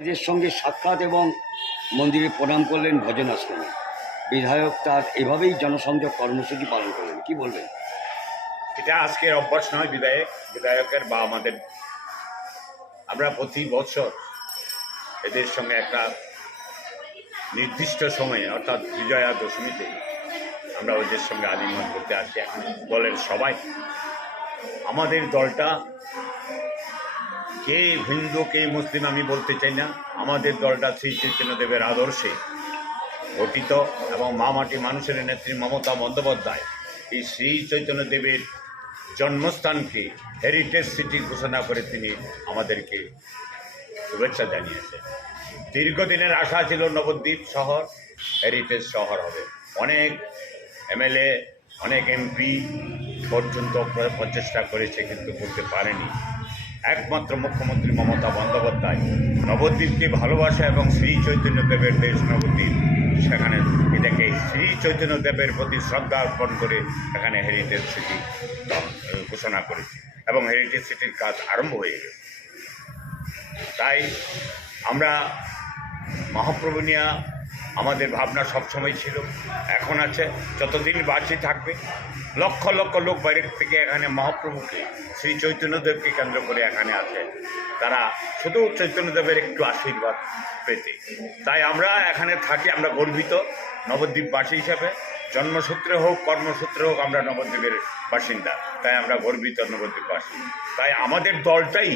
এদের সঙ্গে সাক্ষাৎ এবং মন্দিরে প্রণাম করলেন ভজন আশ্রমে। বিধায়ক তার এভাবেই জনসংযোগ কর্মসূচি পালন করলেন, কি বলবেন? এটা আজকের অভ্যাস নয় বিধায়কের বা আমাদের। আমরা প্রতি বছর এদের সঙ্গে একটা নির্দিষ্ট সময়ে অর্থাৎ বিজয়া দশমীতে আমরা ওদের সঙ্গে আলিঙ্গন করতে আসি। দলের সবাই, আমাদের দলটা কে হিন্দু কে মুসলিম আমি বলতে চাই না, আমাদের দলটা শ্রী চৈতন্যদেবের আদর্শে গঠিত এবং মামাটি মানুষের নেত্রী মমতা বন্দ্যোপাধ্যায় এই শ্রী চৈতন্যদেবের জন্মস্থানকে হেরিটেজ সিটি ঘোষণা করে তিনি আমাদেরকে শুভেচ্ছা জানিয়েছেন। দীর্ঘদিনের আশা ছিল নবদ্বীপ শহর হেরিটেজ শহর হবে। অনেক এমএলএ অনেক এমপি পর্যন্ত প্রচেষ্টা করেছে, কিন্তু করতে পারেনি। একমাত্র মুখ্যমন্ত্রী মমতা বন্দ্যোপাধ্যায় নবদ্বীপকে ভালোবাসা এবং শ্রী চৈতন্যদেবের দেশ নবদ্বীপ, সেখানে এটাকে শ্রী চৈতন্যদেবের প্রতি শ্রদ্ধা অর্পণ করে এখানে হেরিটেজ সিটি ঘোষণা করেছে এবং হেরিটেজ সিটির কাজ আরম্ভ হয়ে গেছে। তাই আমরা মহাপ্রভু নিয়ে আমাদের ভাবনা সবসময় ছিল, এখন আছে, যতদিন বাঁচে থাকবে। লক্ষ লক্ষ লোক বাইরের থেকে এখানে মহাপ্রভুকে শ্রী চৈতন্যদেবকে কেন্দ্র করে এখানে আছে, তারা শুধু চৈতন্যদেবের একটু আশীর্বাদ পেতে। তাই আমরা এখানে থাকি, আমরা গর্বিত নবদ্বীপবাসী হিসাবে। জন্মসূত্রে হোক কর্মসূত্রে হোক আমরা নবদ্বীপের বাসিন্দা, তাই আমরা গর্বিত নবদ্বীপবাসী। তাই আমাদের দলটাই,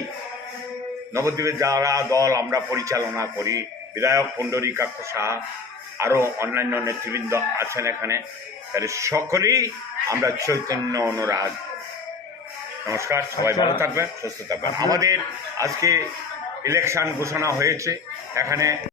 নবদ্বীপের যারা দল আমরা পরিচালনা করি, বিধায়ক পুণ্ডরীকাক্ষ সাহা, আরও অন্যান্য নেতৃবৃন্দ আছেন এখানে, তাহলে সকলেই আমরা চৈতন্য অনুরাগ। নমস্কার, সবাই ভালো থাকবেন, সুস্থ থাকবেন। আমাদের আজকে ইলেকশন ঘোষণা হয়েছে এখানে।